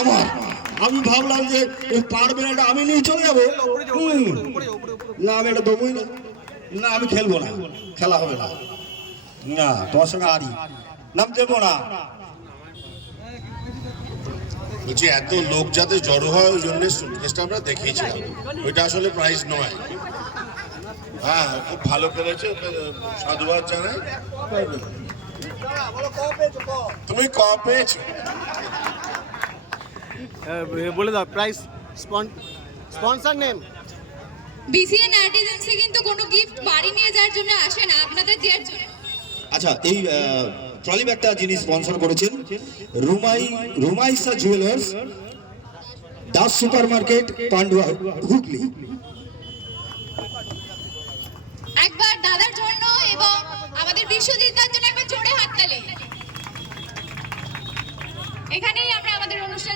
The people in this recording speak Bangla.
আমার। আমি ভাবলাম যে এই পারবে না, আমি নিয়ে চলে যাবো। না আমি এটা দেবোই না, না আমি খেলবো না, খেলা হবে না, না তোমার সঙ্গে আরই নাম দেবো না। বলছি এত লোক যাতে জড়ো হয় ওই জন্য কেসটা আমরা দেখিয়েছিলাম, ওইটা আসলে প্রাইজ নয়। হ্যাঁ খুব ভালো খেলেছে, ওকে সাধুবাদ জানাই। তুমি ক পেয়েছো? বলে দাও price, sponsor name. BCN art agency কিন্তু কোনো গিফট বাড়ি নিয়ে যাওয়ার জন্য আসে না, আপনাদের দেওয়ার জন্য। আচ্ছা, এই ট্রলি ব্যাগটা যিনি স্পন্সর করেছেন, Rumaisa jewellers, Das super market, Pandua, Hooghly. একবার দাদার জন্য এবং আমাদের বিশ্বজিৎ দার জন্য একবার জোরে হাততালি। এখানেই আমরা আমাদের অনুষ্ঠান